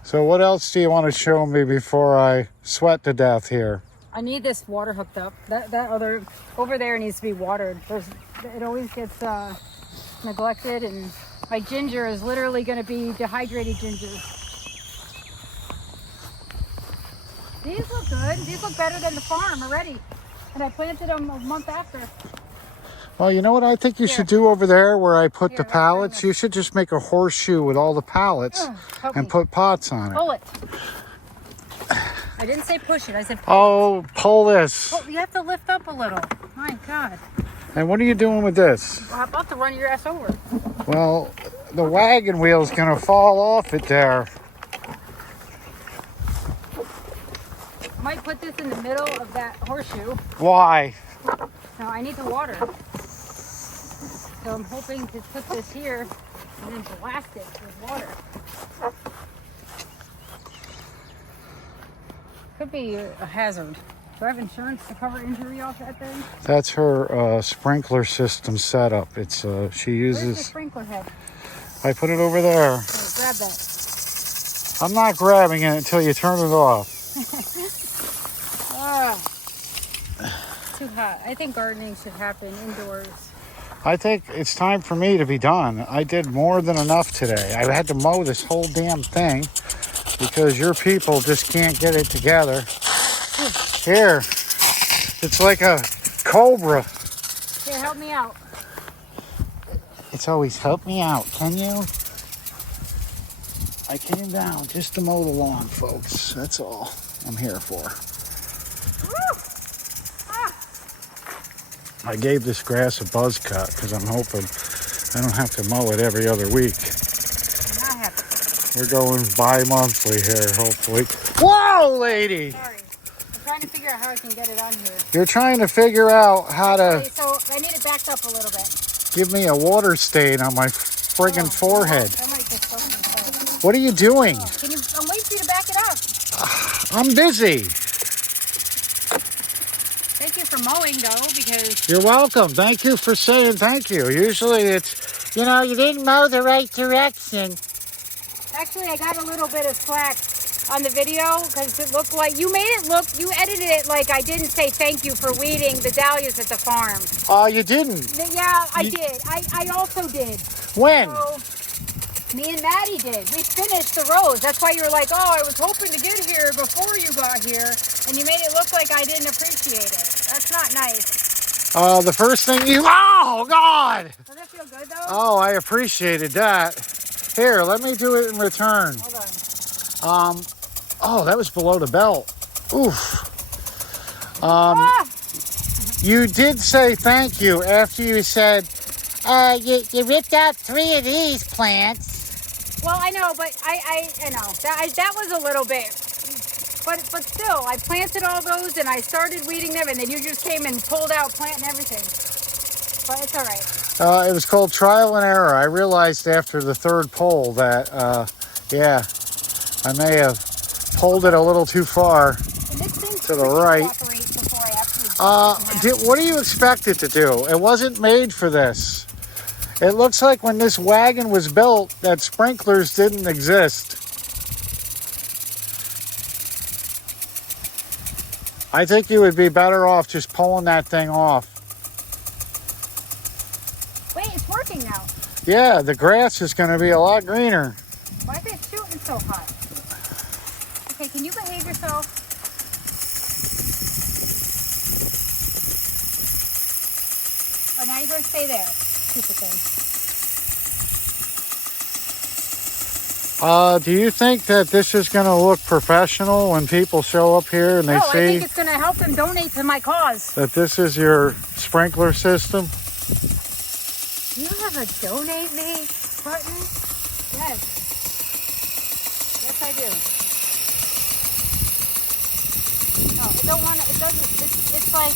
So what else do you want to show me before I sweat to death here? I need this water hooked up. That other over there needs to be watered. It always gets neglected, and my ginger is literally going to be dehydrated ginger. These look good. These look better than the farm already, and I planted them a month after. Well, you know what I think you should do over there where I put the pallets? You should just make a horseshoe with all the pallets and put pots on it. Pull it. I didn't say push it. I said pull Oh, pull this. it. You have to lift up a little. My God. And what are you doing with this? I'm about to run your ass over. Well, the wagon wheel's going to fall off it there. Might put this in the middle of that horseshoe. Why? Now I need to water. So I'm hoping to put this here and then blast it with water. Could be a hazard. Do I have insurance to cover injury off that thing? That's her sprinkler system setup. It's she uses. Where's the sprinkler head? I put it over there. Okay, grab that. I'm not grabbing it until you turn it off. Too hot. I think gardening should happen indoors. I think it's time for me to be done. I did more than enough today. I had to mow this whole damn thing because your people just can't get it together. Here, it's like a cobra. Here, help me out. It's always help me out, can you? I came down just to mow the lawn, folks. That's all I'm here for. I gave this grass a buzz cut because I'm hoping I don't have to mow it every other week. Not happy. We're going bi-monthly here, hopefully. Whoa, lady! Sorry. I'm trying to figure out how I can get it on here. You're trying to figure out how to... Okay, so I need it backed up a little bit. Give me a water stain on my friggin' forehead. I might just focus. What are you doing? I'm waiting for you to back it up. I'm busy. Thank you for mowing, though, because... You're welcome. Thank you for saying thank you. Usually it's, you know, you didn't mow the right direction. Actually, I got a little bit of slack on the video because it looked like... You edited it like I didn't say thank you for weeding the dahlias at the farm. Oh, you didn't? Yeah, I did. I also did. When? So, me and Maddie did. We finished the rows. That's why you were like, oh, I was hoping to get here before you got here. And you made it look like I didn't appreciate it. That's not nice. The first thing you... Oh, God! Does that feel good, though? Oh, I appreciated that. Here, let me do it in return. Hold on. Oh, that was below the belt. Oof. You did say thank you after you said, you ripped out 3 of these plants. Well, I know, but I know. That was a little bit. But still, I planted all those and I started weeding them, and then you just came and pulled out plant and everything. But it's all right. It was called trial and error. I realized after the 3rd pull that, yeah, I may have pulled it a little too far to the right. What do you expect it to do? It wasn't made for this. It looks like when this wagon was built, that sprinklers didn't exist. I think you would be better off just pulling that thing off. Wait, it's working now. Yeah, the grass is going to be a lot greener. Why is it shooting so hot? Okay, can you behave yourself? Oh, now you're going to stay there. Stupid thing. Do you think that this is going to look professional when people show up here and they see... I think it's going to help them donate to my cause. That this is your sprinkler system? You have a donate me button? Yes. Yes, I do. No, I don't want to, it doesn't, it's like...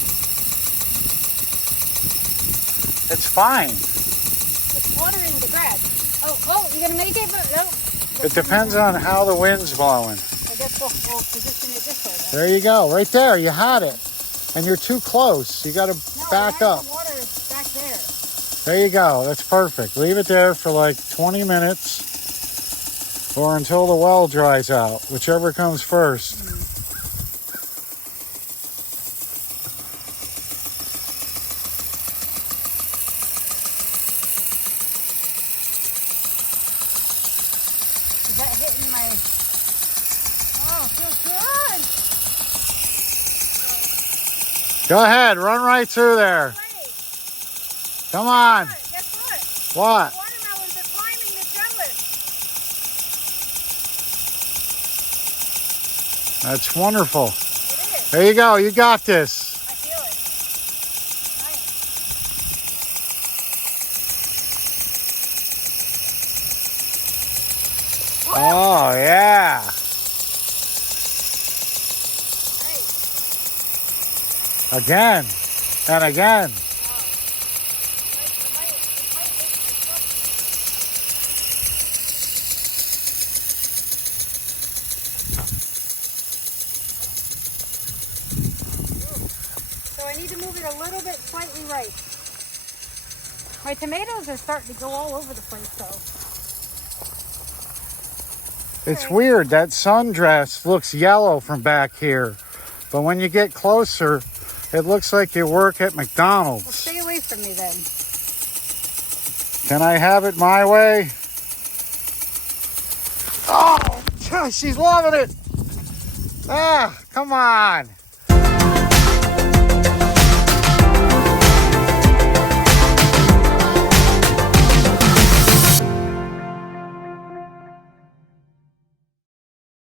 It's fine. It's watering the grass. Oh, you're going to make it? No. It depends on how the wind's blowing. I guess we'll position it this way then. There you go. Right there. You had it. And you're too close. You got to back up. The water is back there. There you go. That's perfect. Leave it there for like 20 minutes or until the well dries out, whichever comes first. Is that hitting my... Oh, it feels good. Go ahead. Run right through there. Wait, Come on. guess what? What? The watermelons are climbing the trellis. That's wonderful. It is. There you go. You got this. I feel it. Nice. Oh, yeah. Nice. Again and again. So I need to move it a little bit slightly right. My tomatoes are starting to go all over the place though. It's weird. That sundress looks yellow from back here. But when you get closer, it looks like you work at Well, McDonald's. stay away from me then. Can I have it my way? Oh, she's loving it. Ah, come on.